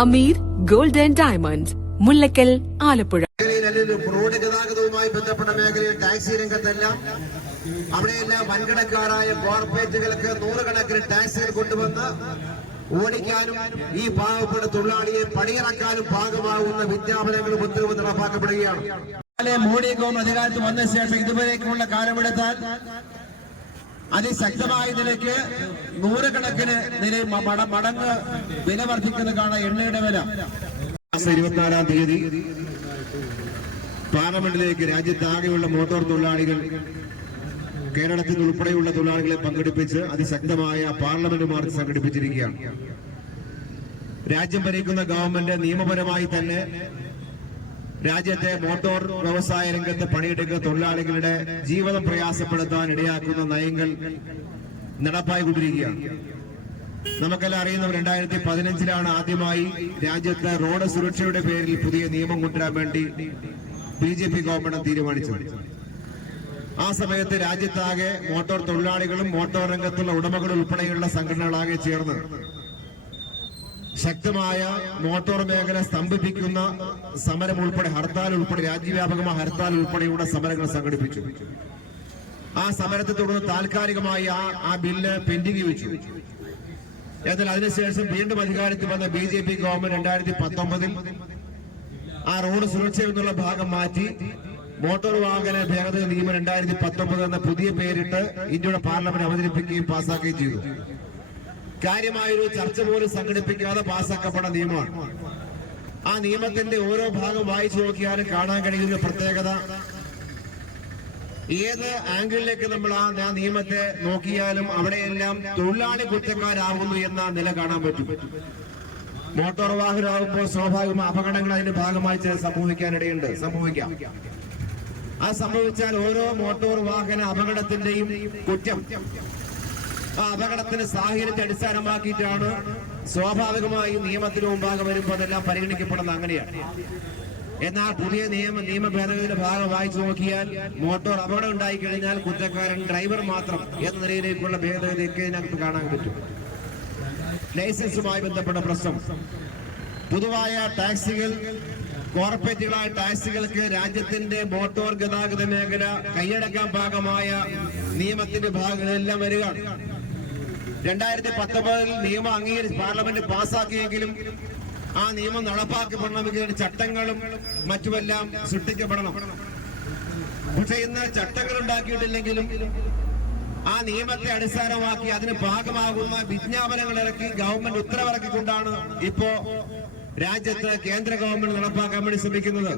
Hameed gold and diamonds Mullakkal Alappuzha. മേഖലയിൽ അല്ലെങ്കിൽ road ഗതാഗതവുമായി ബന്ധപ്പെട്ട മേഖലയിൽ ടാക്സി രംഗത്തെല്ലാം. അവിടെയെല്ലാം വൻകിടക്കാരായ കോർപ്പറേറ്റുകൾക്ക് നൂറുകണക്കിന് ടാക്സികൾ കൊണ്ടുവന്ന് ഓടിക്കാനും ഈ പാവപ്പെട്ട തൊഴിലാളിയെ പണിയിറക്കാനും ഭാഗമാകുന്ന വിജ്ഞാപനങ്ങളും ഉത്തരവ് നടപ്പാക്കപ്പെടുകയാണ്. മോഡി ഗവൺമെന്റ് അധികാരത്തിൽ വന്ന ശേഷം ഇതുവരേക്കുള്ള കാലമെടുത്താൽ അതിശക്തമായ നിലയ്ക്ക് നൂറുകണക്കിന് നില മട- മടങ്ങ് വില വർദ്ധിക്കുന്ന കാണാൻ എണ്ണയുടെ വില. ഇരുപത്തിനാലാം തീയതി പാർലമെന്റിലേക്ക് രാജ്യത്താകെയുള്ള മോട്ടോർ തൊഴിലാളികൾ കേരളത്തിൽ ഉൾപ്പെടെയുള്ള തൊഴിലാളികളെ പങ്കെടുപ്പിച്ച് അതിശക്തമായ പാർലമെന്റ് മാർച്ച് സംഘടിപ്പിച്ചിരിക്കുകയാണ്. രാജ്യം ഭരിക്കുന്ന ഗവൺമെന്റ് നിയമപരമായി തന്നെ രാജ്യത്തെ മോട്ടോർ വ്യവസായ രംഗത്ത് പണിയെടുക്കുന്ന തൊഴിലാളികളുടെ ജീവിതം പ്രയാസപ്പെടുത്താൻ ഇടയാക്കുന്ന നയങ്ങൾ നടപ്പായിക്കൊണ്ടിരിക്കുകയാണ് നമുക്കെല്ലാം അറിയുന്ന രണ്ടായിരത്തി പതിനഞ്ചിലാണ് ആദ്യമായി രാജ്യത്ത് റോഡ് സുരക്ഷയുടെ പേരിൽ പുതിയ നിയമം കൊണ്ടുവരാൻ വേണ്ടി ബി ജെ പി ഗവൺമെന്റ് തീരുമാനിച്ചത്. ആ സമയത്ത് രാജ്യത്താകെ മോട്ടോർ തൊഴിലാളികളും മോട്ടോർ രംഗത്തുള്ള ഉടമകൾ ഉൾപ്പെടെയുള്ള സംഘടനകളാകെ ചേർന്ന് ശക്തമായ മോട്ടോർ മേഖല സ്തംഭിപ്പിക്കുന്ന സമരം ഉൾപ്പെടെ ഹർത്താൽ ഉൾപ്പെടെ രാജ്യവ്യാപകമായ ഹർത്താൽ ഉൾപ്പെടെയുള്ള സമരങ്ങൾ സംഘടിപ്പിച്ചു. ആ സമരത്തെ തുടർന്ന് താൽക്കാലികമായി ആ ആ ബില്ല് പെൻഡിംഗ് വെച്ചു. എന്നാൽ അതിനുശേഷം വീണ്ടും അധികാരത്തിൽ വന്ന ബി ജെ പി ഗവൺമെന്റ് രണ്ടായിരത്തി പത്തൊമ്പതിൽ ആ റോഡ് സുരക്ഷ എന്നുള്ള ഭാഗം മാറ്റി മോട്ടോർ വാഹന ഭേദഗതി നിയമം രണ്ടായിരത്തി പത്തൊമ്പത് എന്ന പുതിയ പേരിട്ട് ഇന്ത്യയുടെ പാർലമെന്റ് അവതരിപ്പിക്കുകയും പാസാക്കുകയും ചെയ്തു. കാര്യമായൊരു ചർച്ച പോലും സംഘടിപ്പിക്കാതെ പാസാക്കപ്പെട്ട നിയമമാണ്. ആ നിയമത്തിന്റെ ഓരോ ഭാഗം വായിച്ചു നോക്കിയാലും കാണാൻ കഴിയുന്ന പ്രത്യേകത ഏത് ആംഗിളിലേക്ക് നമ്മൾ ആ നിയമത്തെ നോക്കിയാലും അവിടെയെല്ലാം തൊഴിലാളി കുറ്റക്കാരാകുന്നു എന്ന നില കാണാൻ പറ്റും. മോട്ടോർ വാഹനമാകുമ്പോൾ സ്വാഭാവികമായ അപകടങ്ങൾ അതിന്റെ ഭാഗമായി ചില സംഭവിക്കാനിടയുണ്ട്. സംഭവിക്കാം. ആ സംഭവിച്ചാൽ ഓരോ മോട്ടോർ വാഹന അപകടത്തിന്റെയും കുറ്റം. ആ അപകടത്തിന് സാഹചര്യത്തെ അടിസ്ഥാനമാക്കിയിട്ടാണ് സ്വാഭാവികമായി നിയമത്തിന് മുമ്പാകെ വരുമ്പോൾ അതെല്ലാം പരിഗണിക്കപ്പെടുന്നത് അങ്ങനെയാണ്. എന്നാൽ പുതിയ നിയമ നിയമ ഭേദഗതിയുടെ ഭാഗം വായിച്ചു നോക്കിയാൽ മോട്ടോർ അപകടം ഉണ്ടായി കഴിഞ്ഞാൽ കുറ്റക്കാരൻ ഡ്രൈവർ മാത്രം എന്ന നിലയിലേക്കുള്ള ഭേദഗതിയൊക്കെ ഇതിനകത്ത് കാണാൻ പറ്റും. ലൈസൻസുമായി ബന്ധപ്പെട്ട പ്രശ്നം. പൊതുവായ ടാക്സികൾ കോർപ്പറേറ്റുകളായ ടാക്സികൾക്ക് രാജ്യത്തിന്റെ മോട്ടോർ ഗതാഗത മേഖല കൈയടക്കാൻ ഭാഗമായ നിയമത്തിന്റെ ഭാഗങ്ങളെല്ലാം വരികയാണ്. രണ്ടായിരത്തി പത്തൊമ്പതിൽ നിയമം അംഗീകരിച്ച് പാർലമെന്റ് പാസാക്കിയെങ്കിലും ആ നിയമം നടപ്പാക്കപ്പെടണമെങ്കിൽ ചട്ടങ്ങളും മറ്റുമെല്ലാം സൃഷ്ടിക്കപ്പെടണം. പക്ഷെ ഇന്ന് ചട്ടങ്ങൾ ഉണ്ടാക്കിയിട്ടില്ലെങ്കിലും ആ നിയമത്തെ അടിസ്ഥാനമാക്കി അതിന് ഭാഗമാകുന്ന വിജ്ഞാപനങ്ങൾ ഇറക്കി ഗവൺമെന്റ് ഉത്തരവിറക്കിക്കൊണ്ടാണ് ഇപ്പോ രാജ്യത്ത് കേന്ദ്ര ഗവൺമെന്റ് നടപ്പാക്കാൻ വേണ്ടി ശ്രമിക്കുന്നത്.